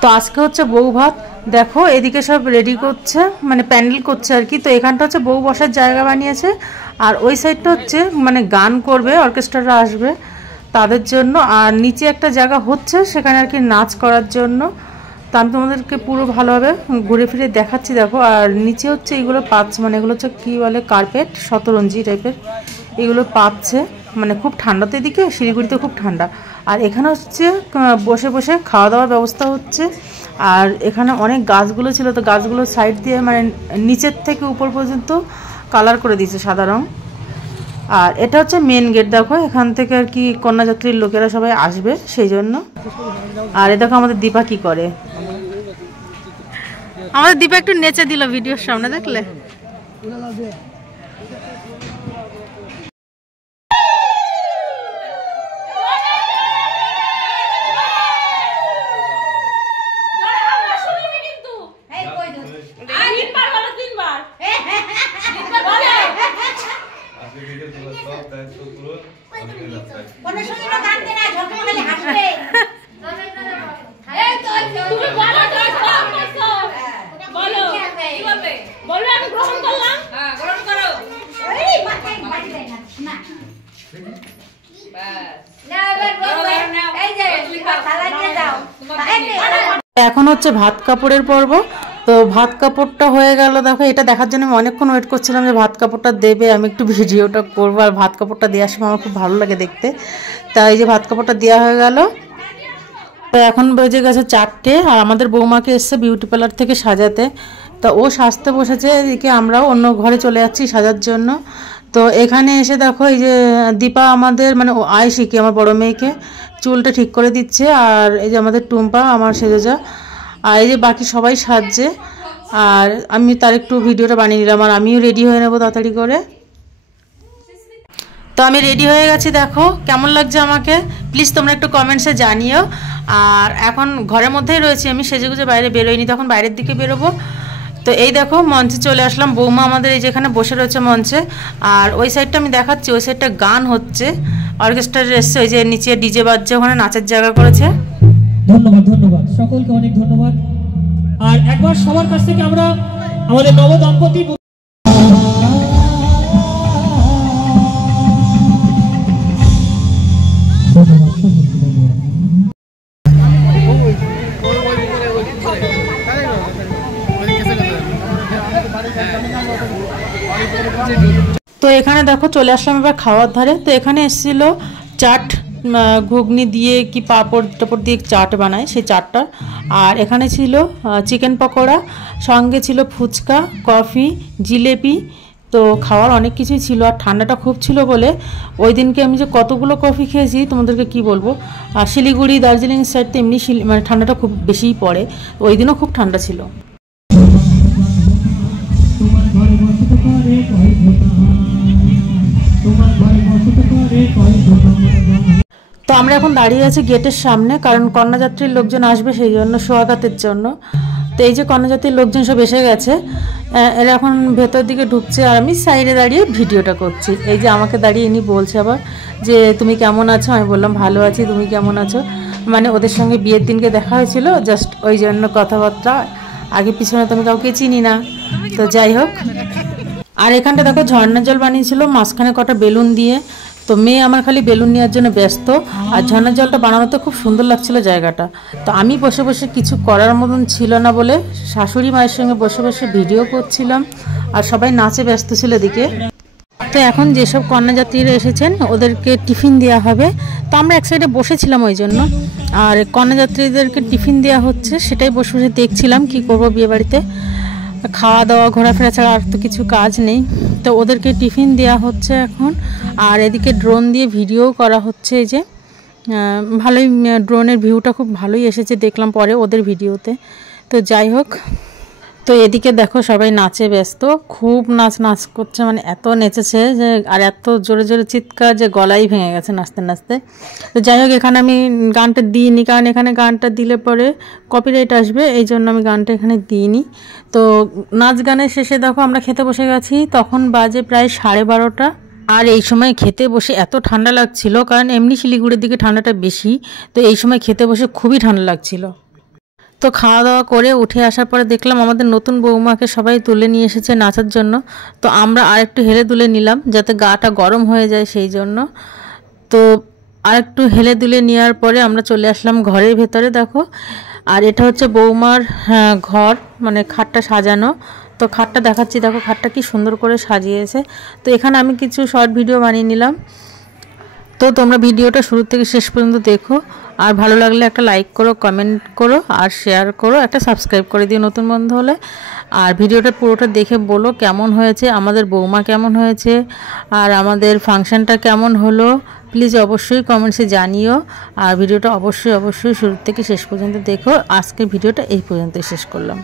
তো আজকে হচ্ছে বউ ভাত। দেখো এদিকে সব রেডি করছে, মানে প্যান্ডেল করছে আর কি। তো এখানটা হচ্ছে বউ বসার জায়গা বানিয়েছে, আর ওই সাইডটা হচ্ছে মানে গান করবে, অর্কেস্ট্রারা আসবে তাদের জন্য। আর নিচে একটা জায়গা হচ্ছে সেখানে আর কি নাচ করার জন্য। তো আমি তোমাদেরকে পুরো ভালোভাবে ঘুরে ফিরে দেখাচ্ছি। দেখো আর নিচে হচ্ছে এইগুলো পাচ্ছে, মানে এগুলো হচ্ছে কী বলে, কার্পেট, শতরঞ্জি টাইপের এগুলো পাচ্ছে। মানে খুব ঠান্ডা তো এদিকে, শিলিগুড়িতে খুব ঠান্ডা। আর এখানে হচ্ছে বসে বসে খাওয়া দাওয়ার ব্যবস্থা হচ্ছে। আর এখানে অনেক গাছগুলো ছিল, তো গাছগুলো সাইড দিয়ে মানে নিচের থেকে উপর পর্যন্ত কালার করে দিয়েছে সাদা রং। আর এটা হচ্ছে মেন গেট। দেখো এখান থেকে আর কি কন্যাযাত্রীর লোকেরা সবাই আসবে সেই জন্য। আর এ দেখো আমাদের দীপা কি করে, আমাদের দীপা একটু নেচে দিল ভিডিওর সামনে, দেখলে? এখন হচ্ছে ভাত কাপড়ের পর্ব। তো ভাত কাপড়টা হয়ে গেল। দেখো এটা দেখার জন্য আমি অনেকক্ষণ ওয়েট করছিলাম যে ভাত কাপড়টা দেবে, আমি একটু ভিডিওটা করবো। আর ভাত কাপড়টা দেওয়ার সময় আমার খুব ভালো লাগে দেখতে। তাই এই যে ভাত কাপড়টা দেওয়া হয়ে গেল। তো এখন বেজে গেছে 4টে, আর আমাদের বৌমাকে এসছে বিউটি পার্লার থেকে সাজাতে। তো ও সাজতে বসেছে, এদিকে আমরাও অন্য ঘরে চলে যাচ্ছি সাজার জন্য। তো এখানে এসে দেখো এই যে দীপা আমাদের মানে ও আয়শিকে, আমার বড় মেয়েকে চুলটা ঠিক করে দিচ্ছে। আর এই যে আমাদের টুম্পা আমার সেজেজা, আর এই যে বাকি সবাই সাজছে। আর আমি তার একটু ভিডিওটা বানিয়ে নিলাম, আর আমিও রেডি হয়ে নেবো তাড়াতাড়ি করে। তো আমি রেডি হয়ে গেছি, দেখো কেমন লাগছে আমাকে প্লিজ তোমরা একটু কমেন্টসে জানিও। আর এখন ঘরের মধ্যেই রয়েছি আমি, সেজেগুজে বাইরে বেরোইনি, তখন বাইরের দিকে বেরোবো। তো এই দেখো মঞ্চে চলে আসলাম, বৌমা আমাদের এই যেখানে বসে রয়েছে মঞ্চে। আর ওই সাইডটা আমি দেখাচ্ছি, ওই সাইডটা গান হচ্ছে, অর্কেস্ট্রা এসছে, ওই যে নিচে ডিজে বাজছে, ওখানে নাচের জায়গা করেছে। ধন্যবাদ ধন্যবাদ সকলকে, অনেক ধন্যবাদ। আর একবার সবার কাছ থেকে আমরা আমাদের নব দম্পতি তো এখানে দেখো চলে আসলাম এবার খাওয়ার ধারে। তো এখানে এসেছিল চাট, ঘুগনি দিয়ে কি পাঁপড় টাপড় দিয়ে চাট বানায় সেই চাটটা। আর এখানে ছিল চিকেন পকোড়া, সঙ্গে ছিল ফুচকা, কফি, জিলেপি। তো খাওয়ার অনেক কিছুই ছিল, আর ঠান্ডাটা খুব ছিল বলে ওই দিনকে আমি যে কতগুলো কফি খেয়েছি তোমাদেরকে কি বলবো। আর শিলিগুড়ি দার্জিলিং সাইড তো এমনি মানে ঠান্ডাটা খুব বেশিই পড়ে, ওই দিনও খুব ঠান্ডা ছিল। তো আমরা এখন দাঁড়িয়ে আছি গেটের সামনে, কারণ কন্যাযাত্রীর লোকজন আসবে সেই জন্য, সোহাগাতের জন্য। তো এই যে কন্যাযাত্রীর লোকজন সব এসে গেছে, এরা এখন ভেতর দিকে ঢুকছে, আর আমি সাইডে দাঁড়িয়ে ভিডিওটা করছি। এই যে আমাকে দাঁড়িয়ে ইনি বলছে আবার যে তুমি কেমন আছো, আমি বললাম ভালো আছি, তুমি কেমন আছো। মানে ওদের সঙ্গে বিয়ের দিনকে দেখা হয়েছিল, জাস্ট ওই জন্য কথাবার্তা, আগে পিছনে তো আমি কাউকে চিনি না। তো যাই হোক, আর এখানটা দেখো ঝর্ণার জল বানিয়েছিল মাঝখানে কটা বেলুন দিয়ে। তো মেয়ে আমার খালি বেলুন নেওয়ার জন্য ব্যস্ত, আর ঝর্ণার জলটা বানানোতে খুব সুন্দর লাগছিল জায়গাটা। তো আমি বসে বসে কিছু করার মতন ছিল না বলে শাশুড়ি মায়ের সঙ্গে বসে বসে ভিডিও করছিলাম, আর সবাই নাচে ব্যস্ত ছিল এদিকে। তো এখন যেসব কন্যাযাত্রীরা এসেছেন ওদেরকে টিফিন দেওয়া হবে। তো আমরা এক সাইডে বসেছিলাম ওই জন্য, আর কন্যাযাত্রীদেরকে টিফিন দেওয়া হচ্ছে, সেটাই বসে বসে দেখছিলাম কি করব বিয়ে বাড়িতে। খাওয়া দাওয়া ঘোরাফেরা ছাড়া আর তো কিছু কাজ নেই। তো ওদেরকে টিফিন দেওয়া হচ্ছে এখন, আর এদিকে ড্রোন দিয়ে ভিডিও করা হচ্ছে। এই যে ভালোই ড্রোনের ভিউটা খুব ভালোই এসেছে দেখলাম পরে ওদের ভিডিওতে। তো যাই হোক, তো এদিকে দেখো সবাই নাচে ব্যস্ত, খুব নাচ করছে, মানে এত নেচেছে যে, আর এত জোরে জোরে চিৎকার যে গলাই ভেঙে গেছে নাচতে নাচতে। তো যাই হোক, এখানে আমি গানটা দিইনি, কারণ এখানে গানটা দিলে পরে কপিরাইট আসবে, এই জন্য আমি গানটা এখানে দিইনি। তো নাচ গানের শেষে দেখো আমরা খেতে বসে গেছি, তখন বাজে প্রায় 12:30। আর এই সময় খেতে বসে এত ঠান্ডা লাগছিল, কারণ এমনি শিলিগুড়ির দিকে ঠান্ডাটা বেশি, তো এই সময় খেতে বসে খুবই ঠান্ডা লাগছিল। তো তো খাওয়া দাওয়া করে উঠে আসার পরে দেখলাম আমাদের নতুন বৌমাকে সবাই তুলে নিয়ে এসেছে নাচার জন্য। তো আমরা আরেকটু হেলে দুলে নিলাম যাতে গাটা গরম হয়ে যায় সেই জন্য। তো আরেকটু হেলে দুলে নেওয়ার পরে আমরা চলে আসলাম ঘরের ভেতরে। দেখো, আর এটা হচ্ছে বৌমার ঘর, মানে খাটটা সাজানো। তো খাটটা দেখাচ্ছি, দেখো খাটটা কি সুন্দর করে সাজিয়েছে। তো এখানে আমি কিছু শর্ট ভিডিও বানিয়ে নিলাম। তো তোমরা ভিডিওটা শুরু থেকে শেষ পর্যন্ত দেখো, আর ভালো লাগলে একটা লাইক করো, কমেন্ট করো, আর শেয়ার করো, একটা সাবস্ক্রাইব করে দিও নতুন বন্ধু হলে। আর ভিডিওটা পুরোটা দেখে বলো কেমন হয়েছে, আমাদের বৌমা কেমন হয়েছে, আর আমাদের ফাংশনটা কেমন হলো। প্লিজ অবশ্যই কমেন্টসে জানিও। আর ভিডিওটা অবশ্যই শুরু থেকে শেষ পর্যন্ত দেখো। আজকের ভিডিওটা এই পর্যন্তই শেষ করলাম।